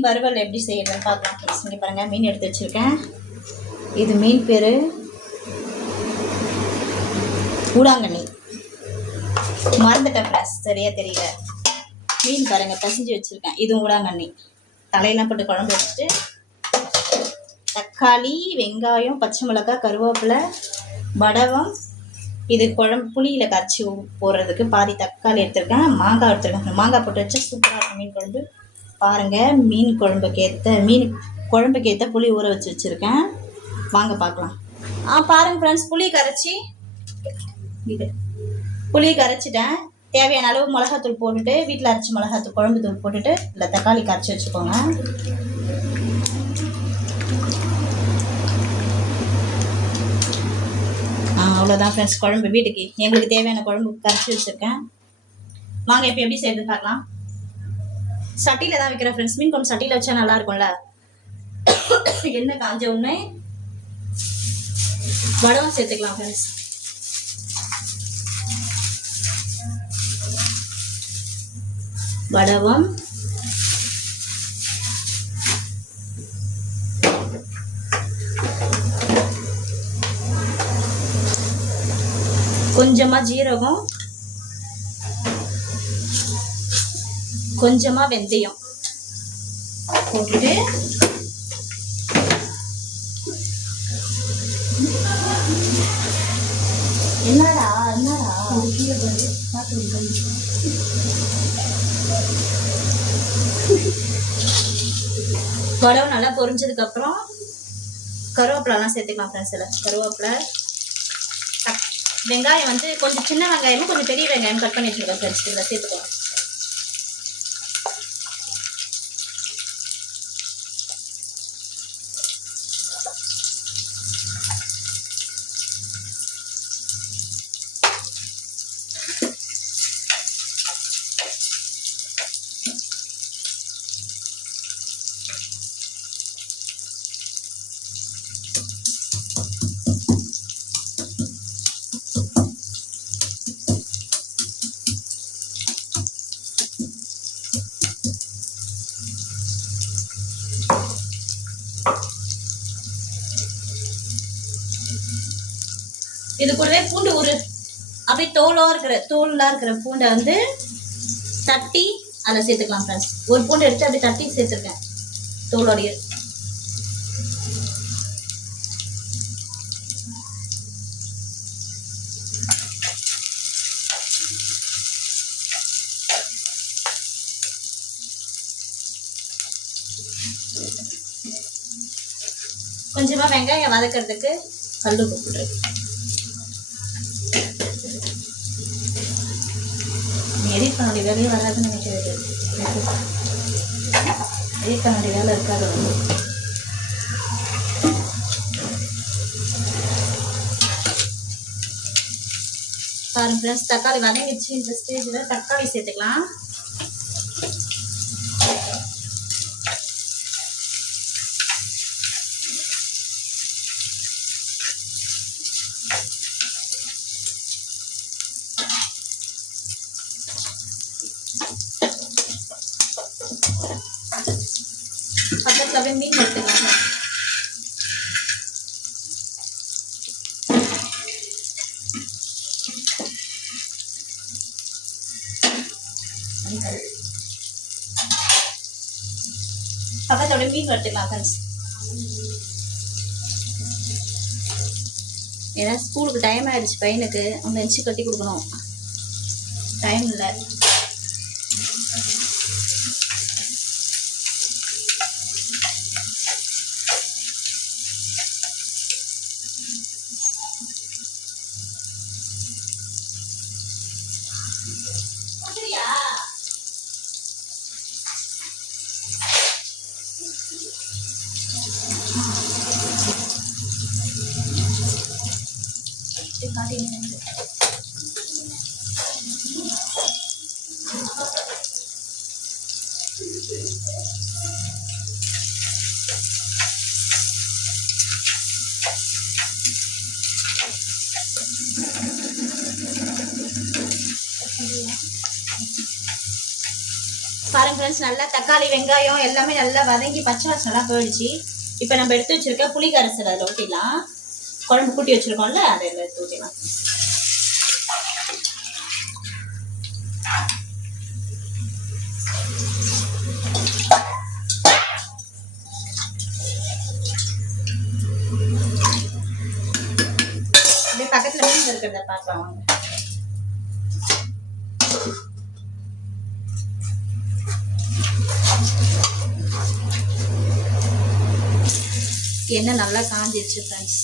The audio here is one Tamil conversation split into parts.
மீன் வறுவல் எப்படி செய்யறதுன்னு பார்க்கலாம். இங்கே பாருங்கள், மீன் எடுத்து வச்சுருக்கேன். இது மீன் பேர் ஊடாங்கண்ணி. மறந்துட்டேன் ஃப்ரெண்ட்ஸ், சரியாக தெரியல. மீன் பாருங்கள் பிசைஞ்சு வச்சுருக்கேன். இதுவும் ஊடாங்கண்ணி. தலையெல்லாம் போட்டு குழம்பு வச்சுட்டு தக்காளி, வெங்காயம், பச்சை மிளகாய், கருவேப்பிலை, வடவம், இது குழம்பு புளியில் கரைச்சி போடுறதுக்கு பாதி தக்காளி எடுத்துருக்கேன். மாங்காய் எடுத்துருக்கேன். மாங்காய் போட்டு வச்சா சூப்பராக இருக்கும் மீன் குழம்பு. பாருங்கள், மீன் குழம்புக்கு ஏற்ற புளி ஊற வச்சு வச்சுருக்கேன். வாங்க பார்க்கலாம். பாருங்கள் ஃப்ரெண்ட்ஸ், புளி கரைச்சிட்டேன். தேவையான அளவு மிளகாத்தூள் போட்டுட்டு, வீட்டில் அரைச்சி மிளகாத்தூள் குழம்பு தூள் போட்டுட்டு இல்லை தக்காளி கரைச்சி வச்சுக்கோங்க. அவ்வளோதான் ஃப்ரெண்ட்ஸ், குழம்பு வீட்டுக்கு எங்களுக்கு தேவையான குழம்பு கரைச்சி வச்சுருக்கேன். வாங்க இப்போ எப்படி செய்யுது பார்க்கலாம். சட்டியில் தான் வைக்கிறேன் ஃப்ரெண்ட்ஸ். மீன் குழம்பு சட்டியில் வச்சா நல்லா இருக்கும்ல. எண்ணெய் காஞ்ச உடனே வடவம் சேர்த்துக்கலாம் ஃப்ரெண்ட்ஸ். வடவம், கொஞ்சமா ஜீரகம், கொஞ்சமா வெந்தயம் போட்டுட்டு என்னடா வடவை நல்லா பொரிஞ்சதுக்கு அப்புறம் கருவேப்பிலாம் சேர்த்துக்கலாம் ஃப்ரெண்ட்ஸ். கருவேப்பிலை, வெங்காயம் வந்து கொஞ்சம் சின்ன வெங்காயமும் கொஞ்சம் பெரிய வெங்காயம் கட் பண்ணி வச்சுருக்கேன் ஃப்ரெண்ட்ஸ். இதில் சேர்த்துக்கலாம். இது கூடவே பூண்டு அப்படியே தோலாக இருக்கிற பூண்டை வந்து தட்டி அதில் சேர்த்துக்கலாம் ஃப்ரெண்ட்ஸ். ஒரு பூண்டு எடுத்து அப்படியே தட்டி சேர்த்துருக்கேன் தோலோடைய. கொஞ்சமா வெங்காயம் வதக்கிறதுக்கு கல் உப்பு போட்டுருக்கு. எடிட் பண்ண வேலையே வராதுன்னு நினைக்கிறது. எடிட் பண்ண வேலை இருக்காது. பாருங்க ஃப்ரெண்ட்ஸ், தக்காளி வதங்கிடுச்சு. இந்த ஸ்டேஜில் தக்காளி சேர்த்துக்கலாம். பக்கத்துல மீன் எடுத்துக்கலாம். பக்கத்தோட மீன் எடுத்துக்கலாம் ஃப்ரெண்ட்ஸ். ஏன்னா ஸ்கூலுக்கு டைம் ஆயிடுச்சு பையனுக்கு. அவங்க லஞ்சு கட்டி கொடுக்கணும், டைம் இல்லை. பாருங்க ஃப்ரெண்ட்ஸ், நல்லா தக்காளி வெங்காயம் எல்லாமே நல்லா வதங்கி பச்சை வாசனைலாம் போயிடுச்சு. இப்போ நம்ம எடுத்து வச்சிருக்க புளி கரைசல் அதில் ஊற்றிடலாம். குழம்பு கூட்டி வச்சிருக்கோம்ல, அதை எல்லாம் எடுத்து ஊற்றிடலாம். அப்படியே பக்கத்தில் மீன் இருக்கிறத பார்க்கலாம் வாங்க. எண்ணெய் நல்லா காஞ்சிருச்சு ஃப்ரெண்ட்ஸ்.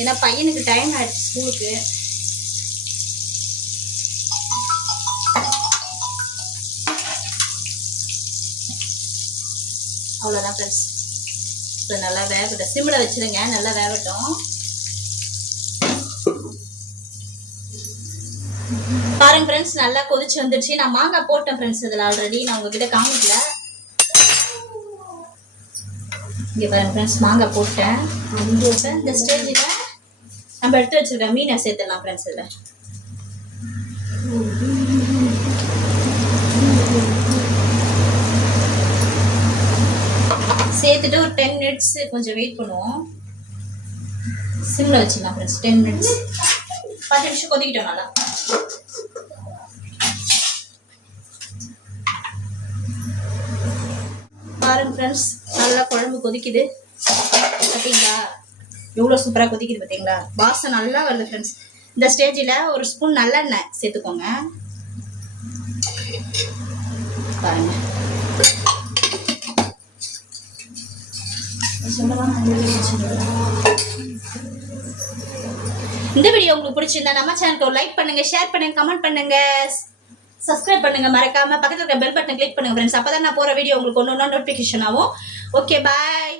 ஏன்னா பையனுக்கு டைம் ஆயிடுச்சு ஸ்கூலுக்கு. அவ்வளோதான் ஃப்ரெண்ட்ஸ். இப்போ நல்லா வேகட்டும், சிம்மில் வச்சுருங்க, நல்லா வேகட்டும். பாருங்க ஃப்ரெண்ட்ஸ், நல்லா கொதிச்சு வந்துடுச்சு. நான் மாங்காய் போட்டேன் ஃப்ரெண்ட்ஸ் இதில் ஆல்ரெடி, நான் உங்ககிட்ட காமிக்கல. இங்கே பாருங்க ஃப்ரெண்ட்ஸ், மாங்காய் போட்டேன். இந்த ஸ்டேஜில் நம்ம எடுத்து வச்சிருக்க மீனை சேர்த்துடலாம் ஃப்ரெண்ட்ஸ். இதில் சேர்த்துட்டு ஒரு 10 மினிட்ஸ் கொஞ்சம் வெயிட் பண்ணுவோம். சிம்மில் வச்சுக்கலாம் ஃப்ரெண்ட்ஸ். 10 மினிட்ஸ் 10 நிமிஷம் கொதிக்கிட்டோம் நல்லா. பாருங்க ஃப்ரெண்ட்ஸ், நல்லா குழம்பு கொதிக்குது பார்த்தீங்களா? எவ்வளோ சூப்பராக கொதிக்குது பார்த்தீங்களா? வாசனை நல்லா வருது ஃப்ரெண்ட்ஸ். இந்த ஸ்டேஜில் ஒரு ஸ்பூன் நல்லெண்ணெய் சேர்த்துக்கோங்க. பாருங்க, இந்த வீடியோ உங்களுக்கு பிடிச்சிருந்தா நம்ம சேனலுக்கு ஒரு லைக் பண்ணுங்க, ஷேர் பண்ணுங்க, கமெண்ட் பண்ணுங்க, சப்ஸ்கிரைப் பண்ணுங்க. மறக்காம பக்கத்துல இருக்க பெல் பட்டனை கிளிக் பண்ணுங்க ஃப்ரெண்ட்ஸ். அப்பதான் நான் போற வீடியோ உங்களுக்கு ஒன்று நோட்டிஃபிகேஷன் ஆகும். ஓகே, பாய்.